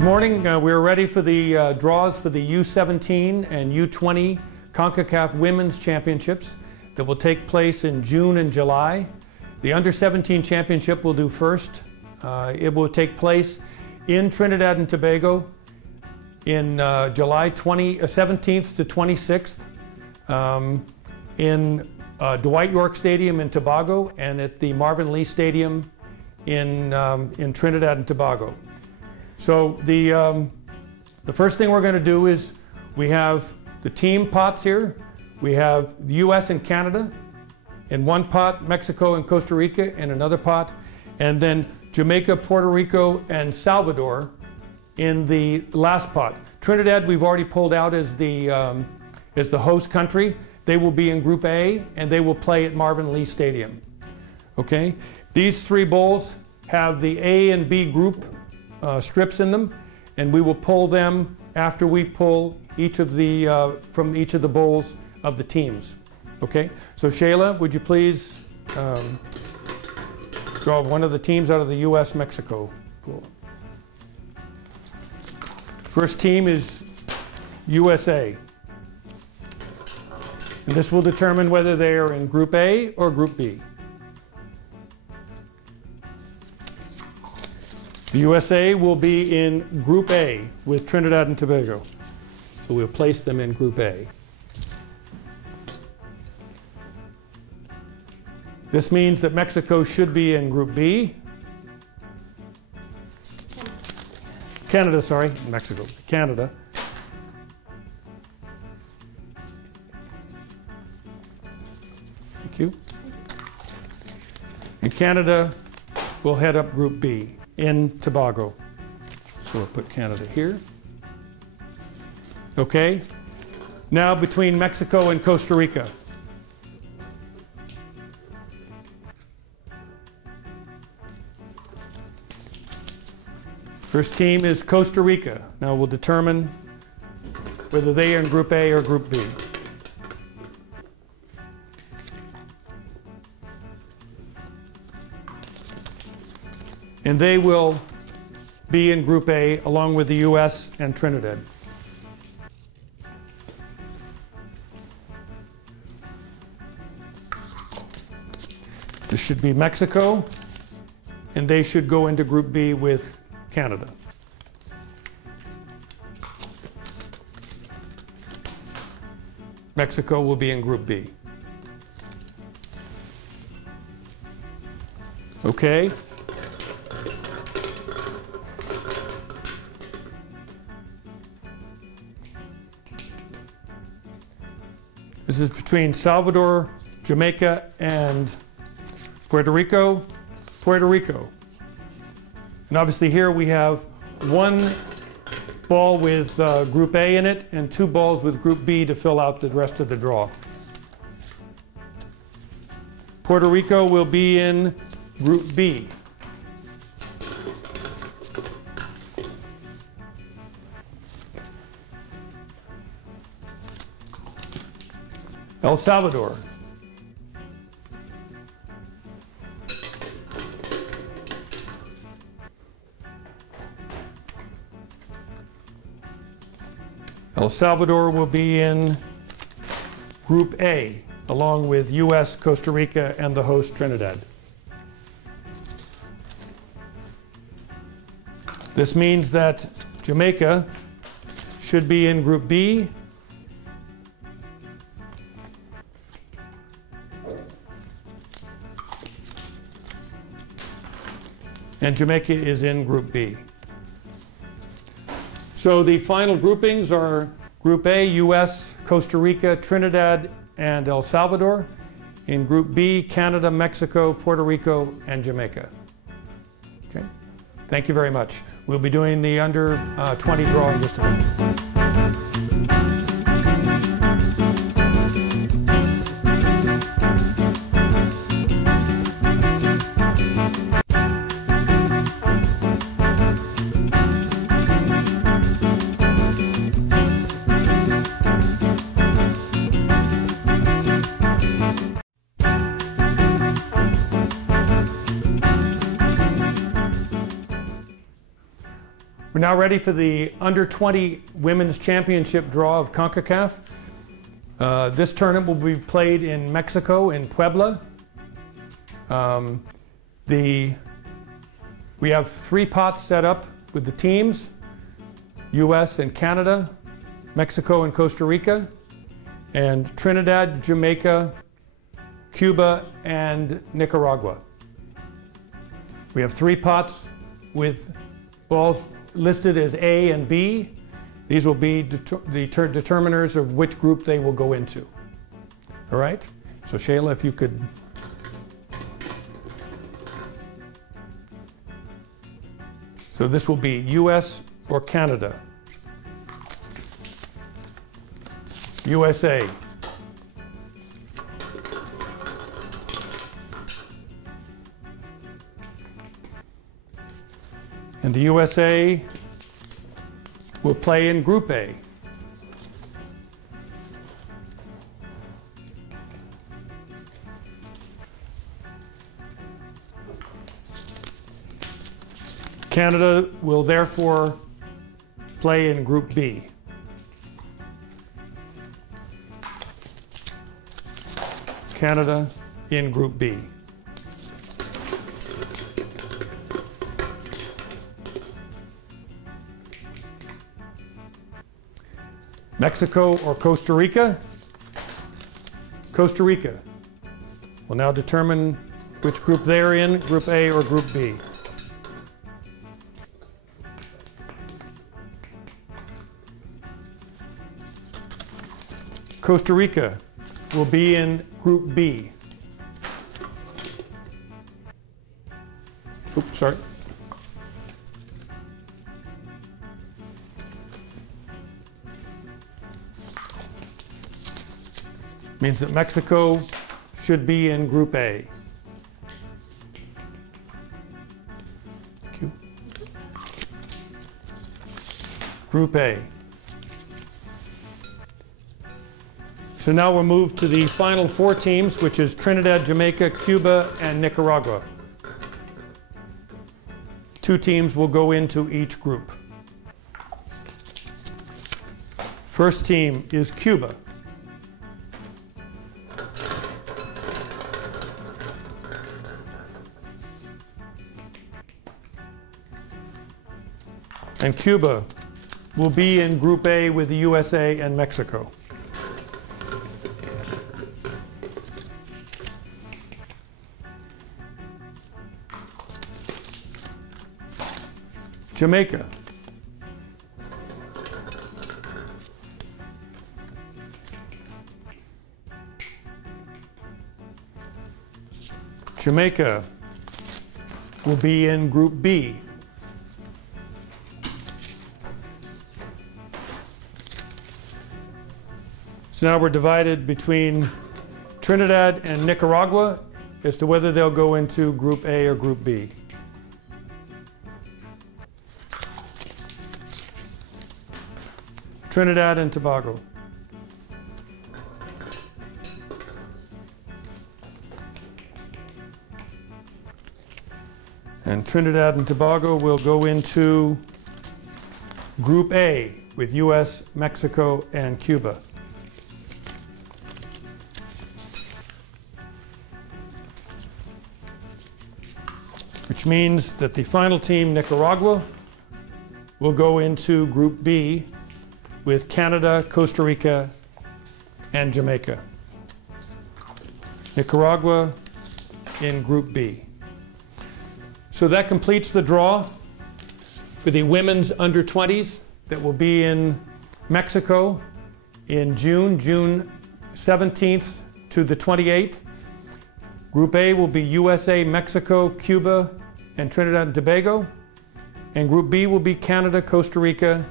Good morning. We're ready for the draws for the U17 and U20 Concacaf Women's Championships that will take place in June and July. The Under-17 Championship will do first. It will take place in Trinidad and Tobago in July 17th to 26th in Dwight York Stadium in Tobago and at the Marvin Lee Stadium in Trinidad and Tobago. So the first thing we're going to do is we have the team pots here. We have the US and Canada in one pot, Mexico and Costa Rica in another pot, and then Jamaica, Puerto Rico, and Salvador in the last pot. Trinidad we've already pulled out as the host country. They will be in Group A and they will play at Marvin Lee Stadium. Okay, these three bowls have the A and B group strips in them, and we will pull them after we pull each of the from each of the bowls of the teams. Okay, so Shayla, would you please draw one of the teams out of the US-Mexico pool? First team is USA, and this will determine whether they are in Group A or Group B. The USA will be in Group A with Trinidad and Tobago. So we'll place them in Group A. This means that Mexico should be in Group B. Canada, sorry, Mexico, Canada. Thank you. And Canada will head up Group B in Tobago. So we'll put Canada here. Okay, now between Mexico and Costa Rica. First team is Costa Rica. Now we'll determine whether they are in Group A or Group B. And they will be in Group A along with the US and Trinidad. This should be Mexico, and they should go into Group B with Canada. Mexico will be in Group B. Okay. This is between Salvador, Jamaica, and Puerto Rico. Puerto Rico. And obviously here we have one ball with Group A in it and two balls with Group B to fill out the rest of the draw. Puerto Rico will be in Group B. El Salvador. El Salvador will be in Group A, along with US, Costa Rica, and the host Trinidad. This means that Jamaica should be in Group B, and Jamaica is in Group B. So the final groupings are Group A, US, Costa Rica, Trinidad, and El Salvador. In Group B, Canada, Mexico, Puerto Rico, and Jamaica. Okay. Thank you very much. We'll be doing the under 20 draw in just a minute. We're We're now ready for the Under-20 Women's Championship draw of Concacaf. This tournament will be played in Mexico, in Puebla. We have 3 pots set up with the teams: US and Canada, Mexico and Costa Rica, and Trinidad, Jamaica, Cuba, and Nicaragua. We have 3 pots with balls listed as A and B. These will be the determiners of which group they will go into. All right? So Shayla, if you could. So this will be US or Canada. USA. And the USA will play in Group A. Canada will therefore play in Group B. Canada in Group B. Mexico or Costa Rica? Costa Rica will now determine which group they're in, Group A or Group B. Costa Rica will be in Group B. Oops, sorry. Means that Mexico should be in Group A. Group A. So now we'll move to the final 4 teams, which is Trinidad, Jamaica, Cuba, and Nicaragua. 2 teams will go into each group. First team is Cuba. And Cuba will be in Group A with the USA and Mexico. Jamaica. Jamaica will be in Group B. So now we're divided between Trinidad and Nicaragua as to whether they'll go into Group A or Group B. Trinidad and Tobago. And Trinidad and Tobago will go into Group A with US, Mexico, and Cuba. Which means that the final team, Nicaragua, will go into Group B with Canada, Costa Rica, and Jamaica. Nicaragua in Group B. So that completes the draw for the women's under-20s that will be in Mexico in June 17th to the 28th. Group A will be USA, Mexico, Cuba, and Trinidad and Tobago. And Group B will be Canada, Costa Rica,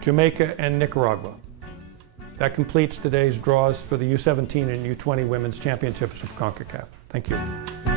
Jamaica, and Nicaragua. That completes today's draws for the U17 and U20 Women's Championships of Concacaf. Thank you.